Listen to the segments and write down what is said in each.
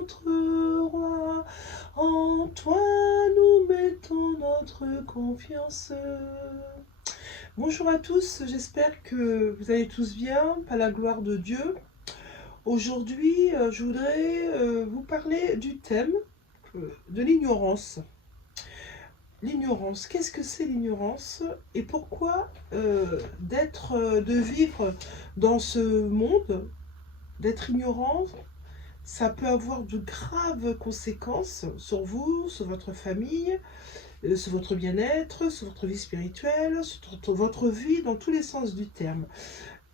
notre roi. En toi nous mettons notre confiance. Bonjour à tous, j'espère que vous allez tous bien, par la gloire de Dieu. Aujourd'hui, je voudrais vous parler du thème de l'ignorance. L'ignorance, qu'est-ce que c'est l'ignorance et pourquoi de vivre dans ce monde, d'être ignorant, ça peut avoir de graves conséquences sur vous, sur votre famille, sur votre bien-être, sur votre vie spirituelle, sur votre vie dans tous les sens du terme.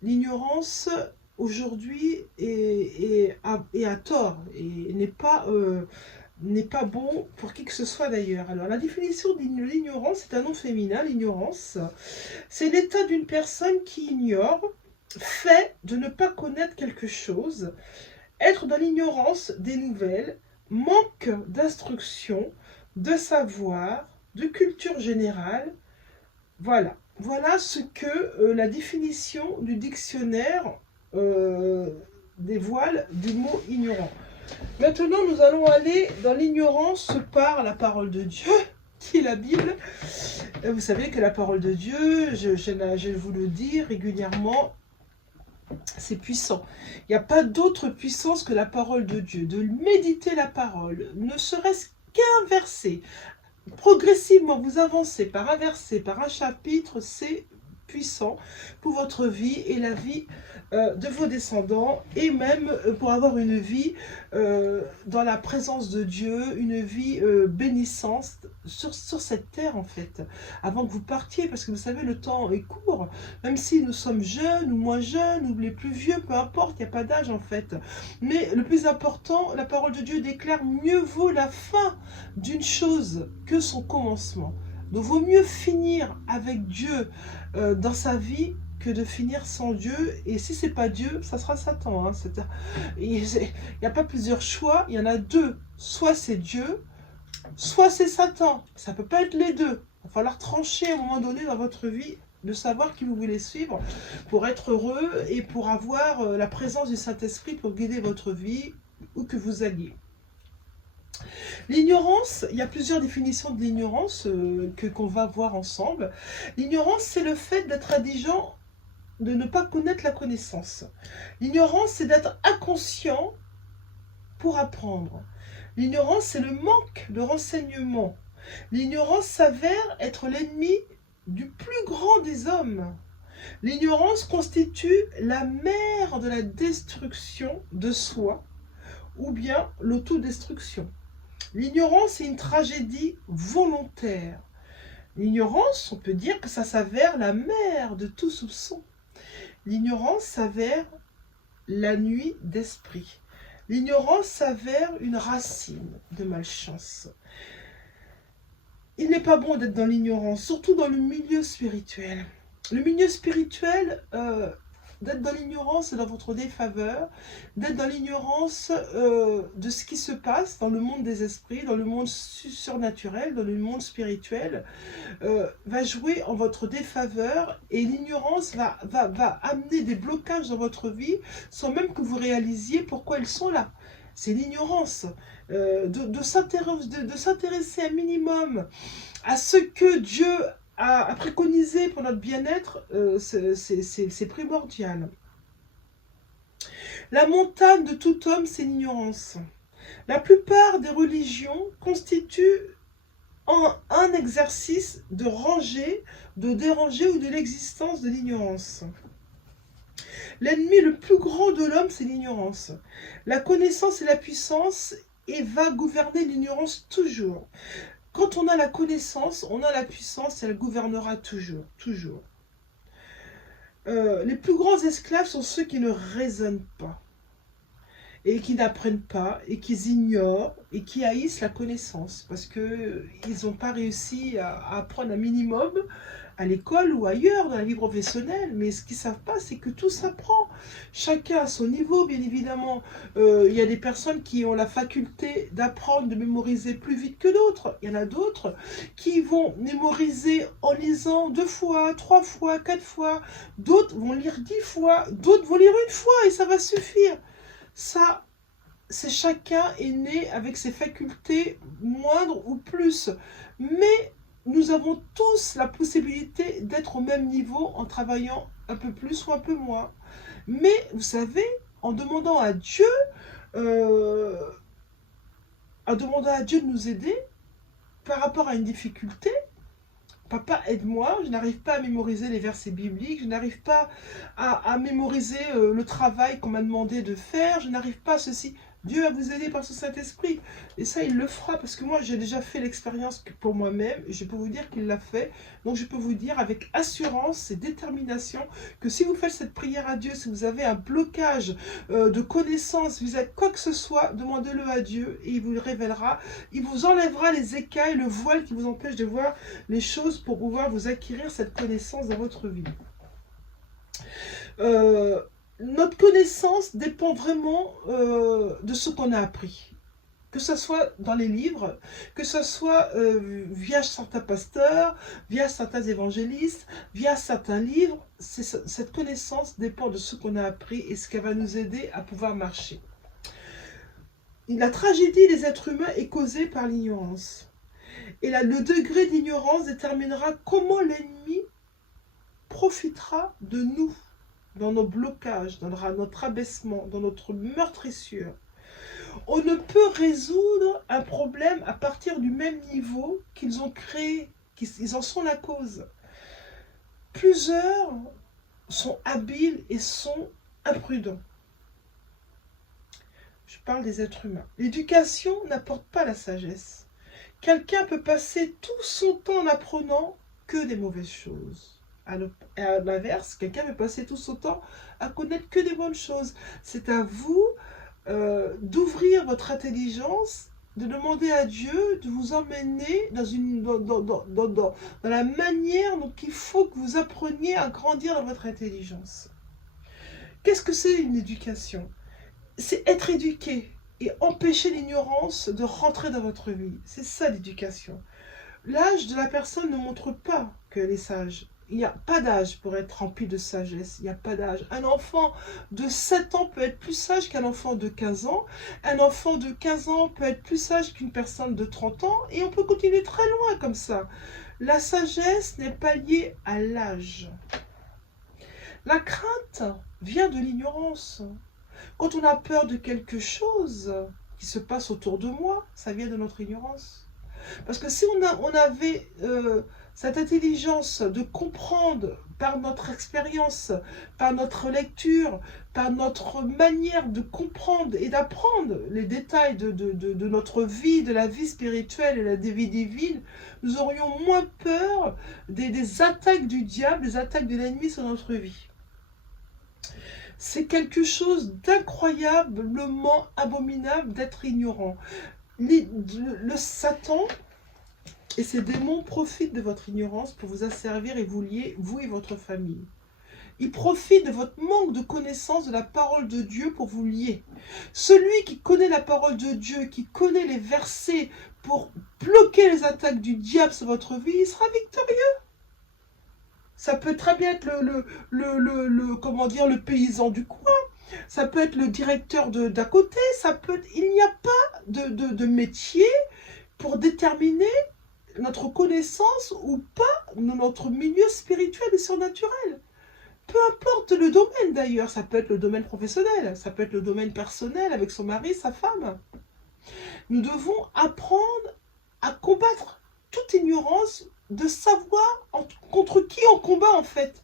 L'ignorance aujourd'hui est à tort et n'est pas bon pour qui que ce soit d'ailleurs. Alors la définition de l'ignorance, c'est un nom féminin, l'ignorance. C'est l'état d'une personne qui ignore, fait de ne pas connaître quelque chose, être dans l'ignorance des nouvelles, manque d'instruction, de savoir, de culture générale. Voilà ce que la définition du dictionnaire dévoile du mot ignorant. Maintenant, nous allons aller dans l'ignorance par la parole de Dieu, qui est la Bible. Vous savez que la parole de Dieu, je vous le dis régulièrement, c'est puissant. Il n'y a pas d'autre puissance que la parole de Dieu. De méditer la parole, ne serait-ce qu'un verset, progressivement vous avancez par un verset, par un chapitre, c'est puissant pour votre vie et la vie de vos descendants, et même pour avoir une vie dans la présence de Dieu, une vie bénissante sur cette terre en fait, avant que vous partiez, parce que vous savez le temps est court, même si nous sommes jeunes ou moins jeunes ou les plus vieux, peu importe, il n'y a pas d'âge en fait, mais le plus important, la parole de Dieu déclare: mieux vaut la fin d'une chose que son commencement. Donc vaut mieux finir avec Dieu dans sa vie que de finir sans Dieu. Et si c'est pas Dieu, ça sera Satan. Il n'y a pas plusieurs choix, il y en a deux. Soit c'est Dieu, soit c'est Satan. Ça peut pas être les deux. Il va falloir trancher à un moment donné dans votre vie, de savoir qui vous voulez suivre pour être heureux et pour avoir la présence du Saint-Esprit pour guider votre vie où que vous alliez. L'ignorance, il y a plusieurs définitions de l'ignorance qu'on va voir ensemble. L'ignorance, c'est le fait d'être indigent, de ne pas connaître la connaissance. L'ignorance, c'est d'être inconscient pour apprendre. L'ignorance, c'est le manque de renseignements. L'ignorance s'avère être l'ennemi du plus grand des hommes. L'ignorance constitue la mère de la destruction de soi ou bien l'autodestruction. L'ignorance est une tragédie volontaire. L'ignorance, on peut dire que ça s'avère la mère de tout soupçon. L'ignorance s'avère la nuit d'esprit. L'ignorance s'avère une racine de malchance. Il n'est pas bon d'être dans l'ignorance, surtout dans le milieu spirituel. Le milieu spirituel, d'être dans l'ignorance, c'est dans votre défaveur, d'être dans l'ignorance de ce qui se passe dans le monde des esprits, dans le monde surnaturel, dans le monde spirituel, va jouer en votre défaveur, et l'ignorance va amener des blocages dans votre vie sans même que vous réalisiez pourquoi ils sont là. C'est l'ignorance, de s'intéresser un minimum à ce que Dieu à préconiser pour notre bien-être, c'est primordial. La montagne de tout homme, c'est l'ignorance. La plupart des religions constituent un exercice de ranger, de déranger ou de l'existence de l'ignorance. L'ennemi le plus grand de l'homme, c'est l'ignorance. La connaissance et la puissance, et va gouverner l'ignorance toujours. Quand on a la connaissance, on a la puissance, elle gouvernera toujours, toujours. Les plus grands esclaves sont ceux qui ne raisonnent pas, et qui n'apprennent pas, et qui ignorent, et qui haïssent la connaissance, parce qu'ils n'ont pas réussi à apprendre un minimum à l'école ou ailleurs, dans la vie professionnelle. Mais ce qu'ils ne savent pas, c'est que tout s'apprend. Chacun à son niveau, bien évidemment. Il y a des personnes qui ont la faculté d'apprendre, de mémoriser plus vite que d'autres. Il y en a d'autres qui vont mémoriser en lisant 2 fois, 3 fois, 4 fois. D'autres vont lire 10 fois. D'autres vont lire 1 fois et ça va suffire. Ça, c'est chacun est né avec ses facultés moindres ou plus. Mais nous avons tous la possibilité d'être au même niveau en travaillant un peu plus ou un peu moins. Mais vous savez, en demandant à Dieu, euh, de nous aider par rapport à une difficulté, papa, aide-moi, je n'arrive pas à mémoriser les versets bibliques, je n'arrive pas à mémoriser le travail qu'on m'a demandé de faire, je n'arrive pas à ceci. Dieu va vous aider par son Saint-Esprit. Et ça, il le fera, parce que moi, j'ai déjà fait l'expérience pour moi-même, et je peux vous dire qu'il l'a fait. Donc, je peux vous dire avec assurance et détermination que si vous faites cette prière à Dieu, si vous avez un blocage de connaissances vis-à-vis de quoi que ce soit, demandez-le à Dieu, et il vous le révélera. Il vous enlèvera les écailles, le voile qui vous empêche de voir les choses pour pouvoir vous acquérir cette connaissance dans votre vie. Notre connaissance dépend vraiment de ce qu'on a appris. Que ce soit dans les livres, que ce soit via certains pasteurs, via certains évangélistes, via certains livres, cette connaissance dépend de ce qu'on a appris et ce qui va nous aider à pouvoir marcher. La tragédie des êtres humains est causée par l'ignorance. Et là, le degré d'ignorance déterminera comment l'ennemi profitera de nous, dans nos blocages, dans notre abaissement, dans notre meurtrissure. On ne peut résoudre un problème à partir du même niveau qu'ils ont créé, qu'ils en sont la cause. Plusieurs sont habiles et sont imprudents. Je parle des êtres humains. L'éducation n'apporte pas la sagesse. Quelqu'un peut passer tout son temps en apprenant que des mauvaises choses. À l'inverse, quelqu'un peut passer tout son temps à connaître que des bonnes choses. C'est à vous d'ouvrir votre intelligence, de demander à Dieu de vous emmener dans la manière dont il faut que vous appreniez à grandir dans votre intelligence. Qu'est-ce que c'est une éducation? C'est être éduqué et empêcher l'ignorance de rentrer dans votre vie. C'est ça l'éducation. L'âge de la personne ne montre pas qu'elle est sage. Il n'y a pas d'âge pour être rempli de sagesse. Il n'y a pas d'âge. Un enfant de 7 ans peut être plus sage qu'un enfant de 15 ans. Un enfant de 15 ans peut être plus sage qu'une personne de 30 ans. Et on peut continuer très loin comme ça. La sagesse n'est pas liée à l'âge. La crainte vient de l'ignorance. Quand on a peur de quelque chose qui se passe autour de moi, ça vient de notre ignorance. Parce que si on avait cette intelligence de comprendre par notre expérience, par notre lecture, par notre manière de comprendre et d'apprendre les détails de notre vie, de la vie spirituelle et de la vie divine, nous aurions moins peur des attaques du diable, des attaques de l'ennemi sur notre vie. C'est quelque chose d'incroyablement abominable d'être ignorant. Le Satan et ses démons profitent de votre ignorance pour vous asservir et vous lier, vous et votre famille. Ils profitent de votre manque de connaissance de la parole de Dieu pour vous lier. Celui qui connaît la parole de Dieu, qui connaît les versets pour bloquer les attaques du diable sur votre vie, il sera victorieux. Ça peut très bien être le paysan du coin. Ça peut être le directeur d'à côté. Ça peut être, il n'y a pas de métier pour déterminer notre connaissance ou pas de notre milieu spirituel et surnaturel. Peu importe le domaine d'ailleurs. Ça peut être le domaine professionnel. Ça peut être le domaine personnel avec son mari, sa femme. Nous devons apprendre à combattre toute ignorance, de savoir contre qui on combat en fait.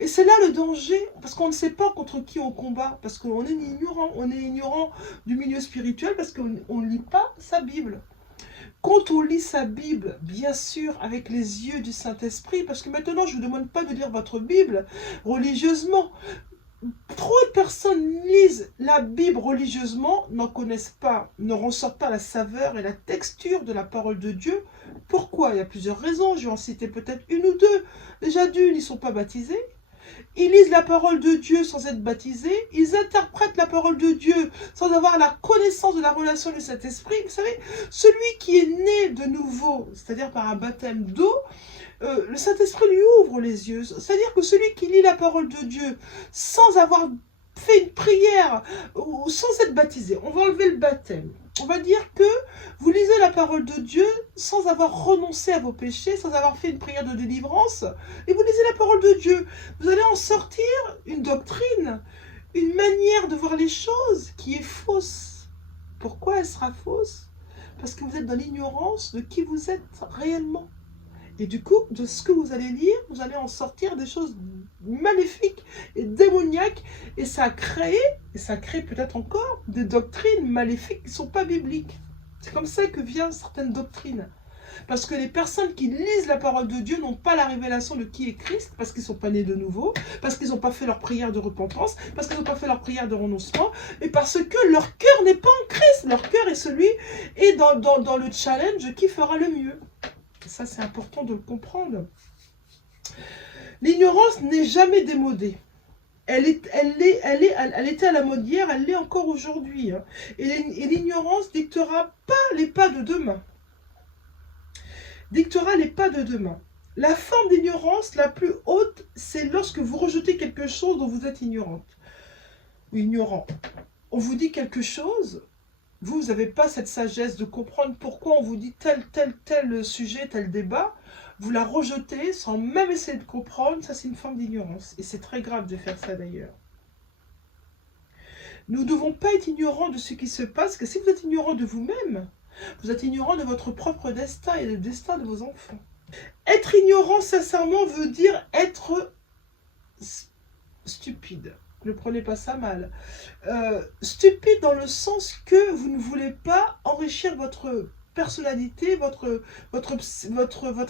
Et c'est là le danger, parce qu'on ne sait pas contre qui on combat, parce qu'on est ignorant. On est ignorant du milieu spirituel parce qu'on ne lit pas sa Bible. Quand on lit sa Bible, bien sûr, avec les yeux du Saint-Esprit, parce que maintenant, je ne vous demande pas de lire votre Bible religieusement. Trop de personnes lisent la Bible religieusement, n'en connaissent pas, ne ressortent pas la saveur et la texture de la parole de Dieu. Pourquoi? Il y a plusieurs raisons, je vais en citer peut-être une ou deux. Déjà d'une, ils ne sont pas baptisés. Ils lisent la parole de Dieu sans être baptisés. Ils interprètent la parole de Dieu sans avoir la connaissance de la relation de cet esprit. Vous savez, celui qui est né de nouveau, c'est-à-dire par un baptême d'eau, le Saint-Esprit lui ouvre les yeux. C'est-à-dire que celui qui lit la parole de Dieu sans avoir fait une prière ou sans être baptisé, on va enlever le baptême. On va dire que vous lisez la parole de Dieu sans avoir renoncé à vos péchés, sans avoir fait une prière de délivrance, et vous lisez la parole de Dieu. Vous allez en sortir une doctrine, une manière de voir les choses qui est fausse. Pourquoi elle sera fausse? Parce que vous êtes dans l'ignorance de qui vous êtes réellement. Et du coup, de ce que vous allez lire, vous allez en sortir des choses maléfiques et démoniaques. Et ça crée peut-être encore des doctrines maléfiques qui ne sont pas bibliques. C'est comme ça que viennent certaines doctrines. Parce que les personnes qui lisent la parole de Dieu n'ont pas la révélation de qui est Christ, parce qu'ils ne sont pas nés de nouveau, parce qu'ils n'ont pas fait leur prière de repentance, parce qu'ils n'ont pas fait leur prière de renoncement, et parce que leur cœur n'est pas en Christ. Leur cœur est dans le challenge qui fera le mieux. Ça, c'est important de le comprendre. L'ignorance n'est jamais démodée. Elle était à la mode hier, elle l'est encore aujourd'hui. Et l'ignorance dictera pas les pas de demain. Dictera les pas de demain. La forme d'ignorance la plus haute, c'est lorsque vous rejetez quelque chose dont vous êtes ignorante. Ou ignorant. On vous dit quelque chose, vous n'avez pas cette sagesse de comprendre pourquoi on vous dit tel sujet, tel débat. Vous la rejetez sans même essayer de comprendre. Ça, c'est une forme d'ignorance. Et c'est très grave de faire ça d'ailleurs. Nous ne devons pas être ignorants de ce qui se passe, parce que si vous êtes ignorant de vous-même, vous êtes ignorant de votre propre destin et du destin de vos enfants. Être ignorant, sincèrement, veut dire être stupide. Ne prenez pas ça mal. Stupide dans le sens que vous ne voulez pas enrichir votre personnalité, votre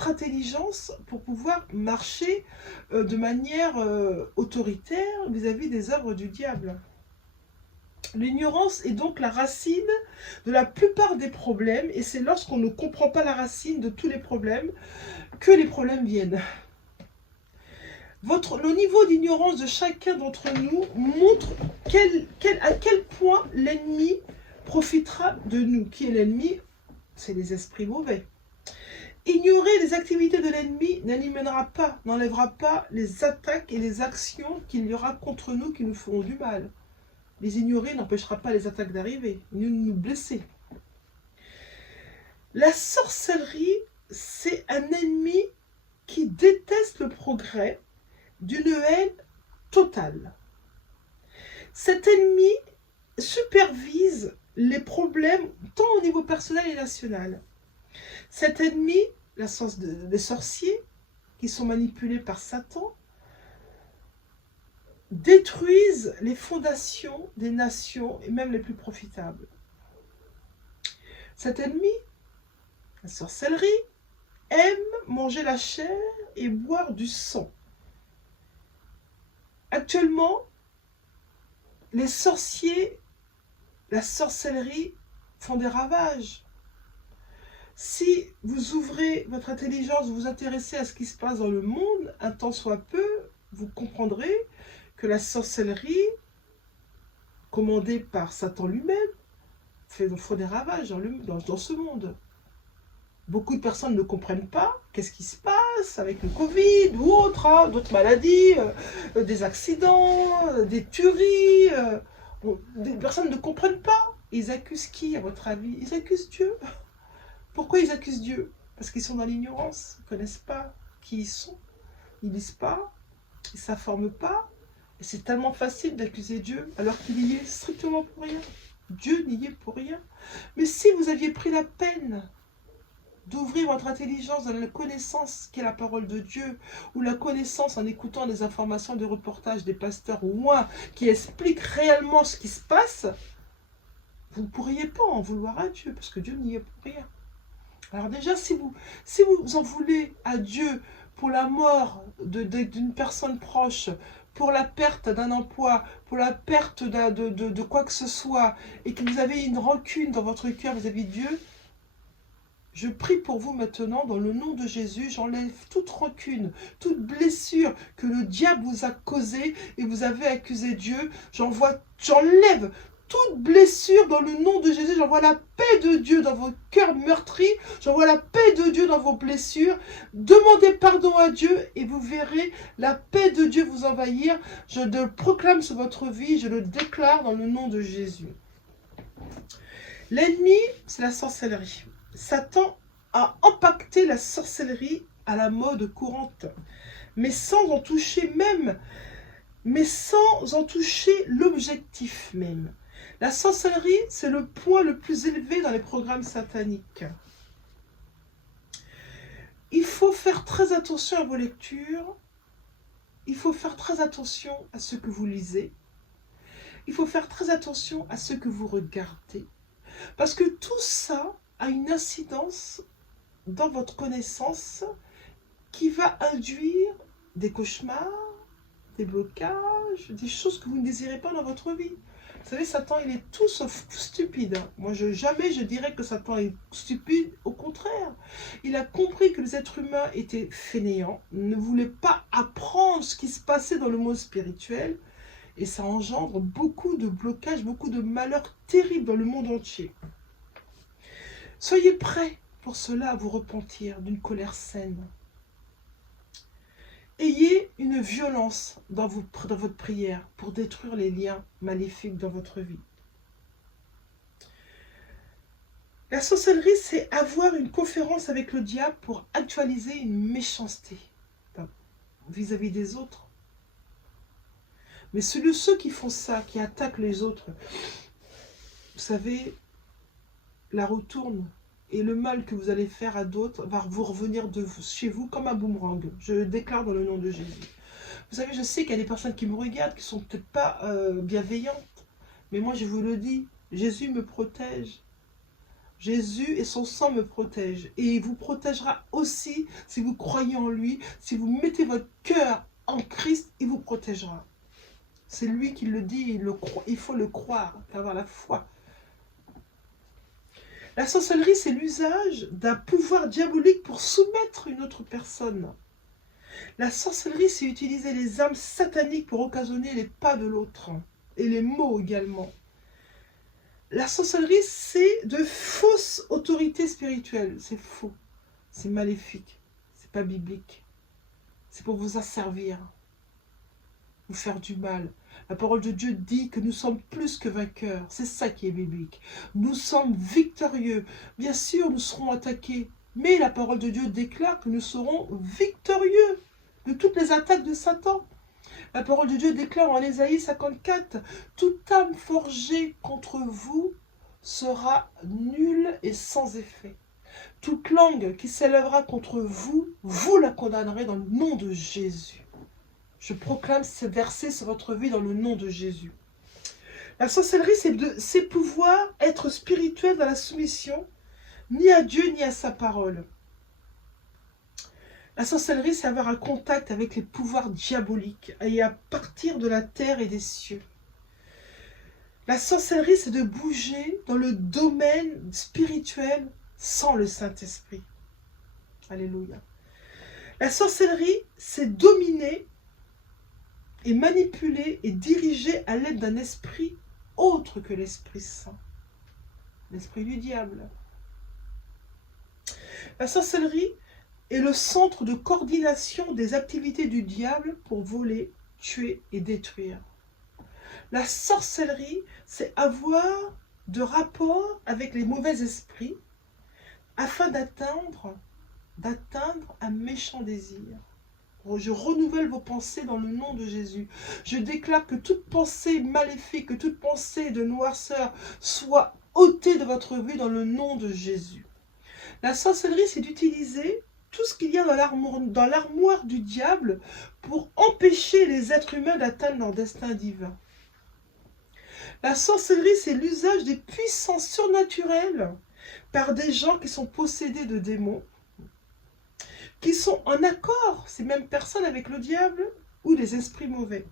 intelligence pour pouvoir marcher de manière autoritaire vis-à-vis des œuvres du diable. L'ignorance est donc la racine de la plupart des problèmes, et c'est lorsqu'on ne comprend pas la racine de tous les problèmes que les problèmes viennent. Le niveau d'ignorance de chacun d'entre nous montre à quel point l'ennemi profitera de nous. Qui est l'ennemi? C'est les esprits mauvais. Ignorer les activités de l'ennemi n'enlèvera pas les attaques et les actions qu'il y aura contre nous qui nous feront du mal. Les ignorer n'empêchera pas les attaques d'arriver, ni de nous blesser. La sorcellerie, c'est un ennemi qui déteste le progrès, d'une haine totale. Cet ennemi supervise les problèmes tant au niveau personnel et national. Cet ennemi, les sorciers qui sont manipulés par Satan, détruisent les fondations des nations et même les plus profitables. Cet ennemi, la sorcellerie, aime manger la chair et boire du sang. Actuellement, les sorciers, la sorcellerie font des ravages. Si vous ouvrez votre intelligence, vous vous intéressez à ce qui se passe dans le monde, un temps soit peu, vous comprendrez que la sorcellerie, commandée par Satan lui-même, fait des ravages dans ce monde. Beaucoup de personnes ne comprennent pas qu'est-ce qui se passe avec le Covid ou d'autres maladies, des accidents, des tueries. Des personnes ne comprennent pas. Ils accusent qui, à votre avis? Ils accusent Dieu. Pourquoi ils accusent Dieu? Parce qu'ils sont dans l'ignorance. Ils ne connaissent pas qui ils sont. Ils ne lisent pas. Ils ne s'informent pas. Et c'est tellement facile d'accuser Dieu alors qu'il y est strictement pour rien. Dieu n'y est pour rien. Mais si vous aviez pris la peine d'ouvrir votre intelligence dans la connaissance qu'est la parole de Dieu, ou la connaissance en écoutant des informations, des reportages des pasteurs ou moins qui expliquent réellement ce qui se passe, vous ne pourriez pas en vouloir à Dieu, parce que Dieu n'y est pour rien. Alors déjà, si vous en voulez à Dieu pour la mort d'une personne proche, pour la perte d'un emploi, pour la perte de quoi que ce soit, et que vous avez une rancune dans votre cœur vis-à-vis de Dieu, je prie pour vous maintenant, dans le nom de Jésus, j'enlève toute rancune, toute blessure que le diable vous a causée et vous avez accusé Dieu. J'enlève toute blessure dans le nom de Jésus. J'envoie la paix de Dieu dans vos cœurs meurtris. J'envoie la paix de Dieu dans vos blessures. Demandez pardon à Dieu et vous verrez la paix de Dieu vous envahir. Je le proclame sur votre vie, je le déclare dans le nom de Jésus. L'ennemi, c'est la sorcellerie. Satan a impacté la sorcellerie à la mode courante, mais sans en toucher l'objectif même. La sorcellerie, c'est le point le plus élevé dans les programmes sataniques. Il faut faire très attention à vos lectures. Il faut faire très attention à ce que vous lisez. Il faut faire très attention à ce que vous regardez. Parce que tout ça a une incidence dans votre connaissance qui va induire des cauchemars, des blocages, des choses que vous ne désirez pas dans votre vie. Vous savez, Satan, il est tout sauf stupide. Moi, jamais je dirais que Satan est stupide. Au contraire, il a compris que les êtres humains étaient fainéants, ne voulaient pas apprendre ce qui se passait dans le monde spirituel. Et ça engendre beaucoup de blocages, beaucoup de malheurs terribles dans le monde entier. Soyez prêts pour cela à vous repentir d'une colère saine. Ayez une violence dans votre prière pour détruire les liens maléfiques dans votre vie. La sorcellerie, c'est avoir une conférence avec le diable pour actualiser une méchanceté vis-à-vis des autres. Mais ceux qui font ça, qui attaquent les autres, vous savez, la roue tourne. Et le mal que vous allez faire à d'autres va vous revenir chez vous comme un boomerang. Je le déclare dans le nom de Jésus. Vous savez, je sais qu'il y a des personnes qui me regardent, qui ne sont peut-être pas bienveillantes. Mais moi, je vous le dis, Jésus me protège. Jésus et son sang me protègent. Et il vous protégera aussi si vous croyez en lui. Si vous mettez votre cœur en Christ, il vous protégera. C'est lui qui le dit, il faut le croire, avoir la foi. La sorcellerie, c'est l'usage d'un pouvoir diabolique pour soumettre une autre personne. La sorcellerie, c'est utiliser les âmes sataniques pour occasionner les pas de l'autre, et les maux également. La sorcellerie, c'est de fausses autorités spirituelles. C'est faux, c'est maléfique, c'est pas biblique. C'est pour vous asservir, vous faire du mal. La parole de Dieu dit que nous sommes plus que vainqueurs. C'est ça qui est biblique. Nous sommes victorieux. Bien sûr, nous serons attaqués. Mais la parole de Dieu déclare que nous serons victorieux de toutes les attaques de Satan. La parole de Dieu déclare en Ésaïe 54, « Toute âme forgée contre vous sera nulle et sans effet. Toute langue qui s'élèvera contre vous, vous la condamnerez dans le nom de Jésus. » Je proclame ces versets sur votre vie dans le nom de Jésus. La sorcellerie, c'est pouvoir être spirituel dans la soumission, ni à Dieu, ni à sa parole. La sorcellerie, c'est avoir un contact avec les pouvoirs diaboliques et à partir de la terre et des cieux. La sorcellerie, c'est de bouger dans le domaine spirituel sans le Saint-Esprit. Alléluia. La sorcellerie, c'est dominer et manipuler et diriger à l'aide d'un esprit autre que l'Esprit Saint, l'esprit du diable. La sorcellerie est le centre de coordination des activités du diable pour voler, tuer et détruire. La sorcellerie, c'est avoir de rapport avec les mauvais esprits afin d'atteindre un méchant désir. Je renouvelle vos pensées dans le nom de Jésus. Je déclare que toute pensée maléfique, que toute pensée de noirceur soit ôtée de votre vie dans le nom de Jésus. La sorcellerie, c'est d'utiliser tout ce qu'il y a dans l'armoire du diable pour empêcher les êtres humains d'atteindre leur destin divin. La sorcellerie, c'est l'usage des puissances surnaturelles par des gens qui sont possédés de démons, qui sont en accord, ces mêmes personnes, avec le diable ou les esprits mauvais.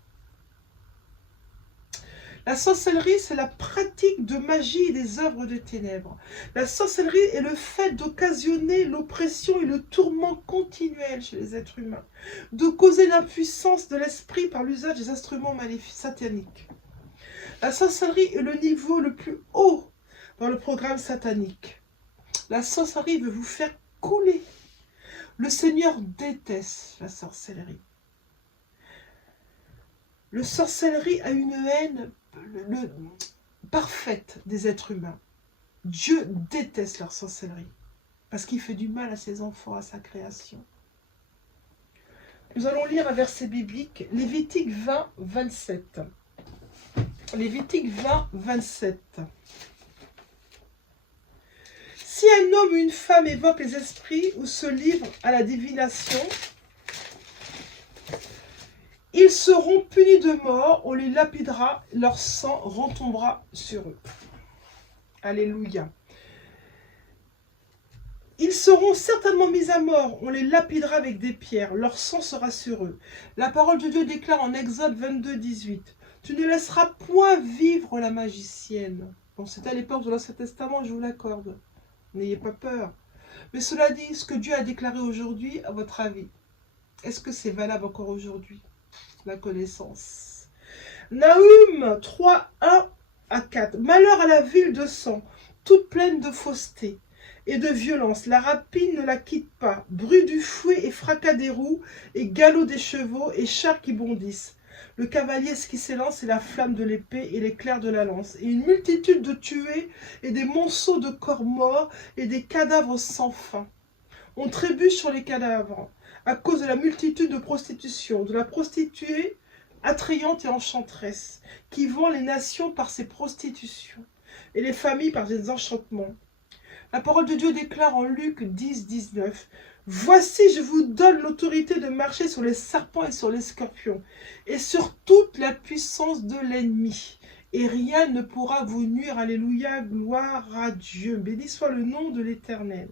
La sorcellerie, c'est la pratique de magie et des œuvres de ténèbres. La sorcellerie est le fait d'occasionner l'oppression et le tourment continuel chez les êtres humains, de causer l'impuissance de l'esprit par l'usage des instruments maléfiques sataniques. La sorcellerie est le niveau le plus haut dans le programme satanique. La sorcellerie veut vous faire couler. Le Seigneur déteste la sorcellerie. La sorcellerie a une haine parfaite des êtres humains. Dieu déteste leur sorcellerie parce qu'il fait du mal à ses enfants, à sa création. Nous allons lire un verset biblique, Lévitique 20, 27. Lévitique 20, 27. Si un homme ou une femme évoque les esprits ou se livre à la divination, ils seront punis de mort, on les lapidera, leur sang retombera sur eux. Alléluia. Ils seront certainement mis à mort, on les lapidera avec des pierres, leur sang sera sur eux. La parole de Dieu déclare en Exode 22, 18, « Tu ne laisseras point vivre la magicienne. » Bon, c'était à l'époque de l'Ancien Testament, je vous l'accorde. N'ayez pas peur. Mais cela dit, ce que Dieu a déclaré aujourd'hui, à votre avis, est-ce que c'est valable encore aujourd'hui? La connaissance. Nahum 3, 1 à 4. Malheur à la ville de sang, toute pleine de fausseté et de violence. La rapine ne la quitte pas. Bruit du fouet et fracas des roues, et galop des chevaux, et chars qui bondissent. Le cavalier qui s'élance et la flamme de l'épée et l'éclair de la lance. Et une multitude de tués et des monceaux de corps morts et des cadavres sans fin. On trébuche sur les cadavres à cause de la multitude de prostitution, de la prostituée attrayante et enchanteresse, qui vend les nations par ses prostitutions et les familles par ses enchantements. La parole de Dieu déclare en Luc 10, 19, « Voici, je vous donne l'autorité de marcher sur les serpents et sur les scorpions, et sur toute la puissance de l'ennemi, et rien ne pourra vous nuire. » Alléluia, gloire à Dieu. Béni soit le nom de l'Éternel.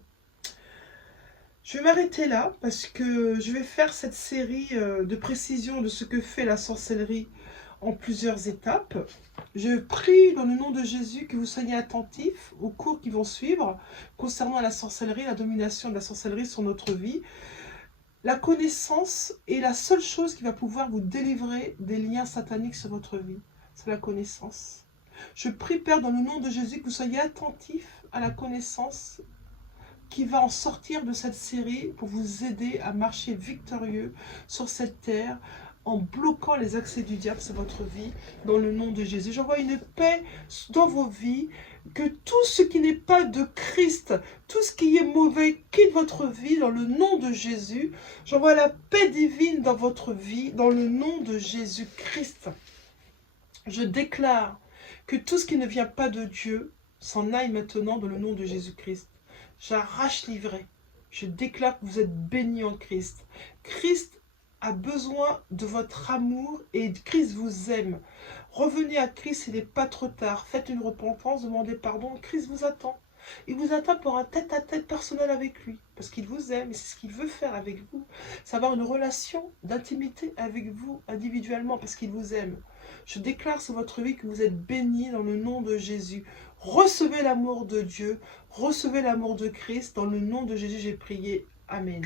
Je vais m'arrêter là, parce que je vais faire cette série de précisions de ce que fait la sorcellerie en plusieurs étapes. Je prie dans le nom de Jésus que vous soyez attentifs aux cours qui vont suivre concernant la sorcellerie, la domination de la sorcellerie sur notre vie. La connaissance est la seule chose qui va pouvoir vous délivrer des liens sataniques sur votre vie. C'est la connaissance. Je prie, Père, dans le nom de Jésus, que vous soyez attentifs à la connaissance qui va en sortir de cette série pour vous aider à marcher victorieux sur cette terre, en bloquant les accès du diable sur votre vie, dans le nom de Jésus. J'envoie une paix dans vos vies, que tout ce qui n'est pas de Christ, tout ce qui est mauvais, quitte votre vie, dans le nom de Jésus. J'envoie la paix divine dans votre vie, dans le nom de Jésus-Christ. Je déclare que tout ce qui ne vient pas de Dieu s'en aille maintenant dans le nom de Jésus-Christ. J'arrache l'ivraie. Je déclare que vous êtes bénis en Christ. Christ a besoin de votre amour et Christ vous aime. Revenez à Christ, il n'est pas trop tard. Faites une repentance, demandez pardon. Christ vous attend. Il vous attend pour un tête-à-tête personnel avec lui. Parce qu'il vous aime et c'est ce qu'il veut faire avec vous. C'est avoir une relation d'intimité avec vous individuellement parce qu'il vous aime. Je déclare sur votre vie que vous êtes bénis dans le nom de Jésus. Recevez l'amour de Dieu. Recevez l'amour de Christ. Dans le nom de Jésus, j'ai prié. Amen.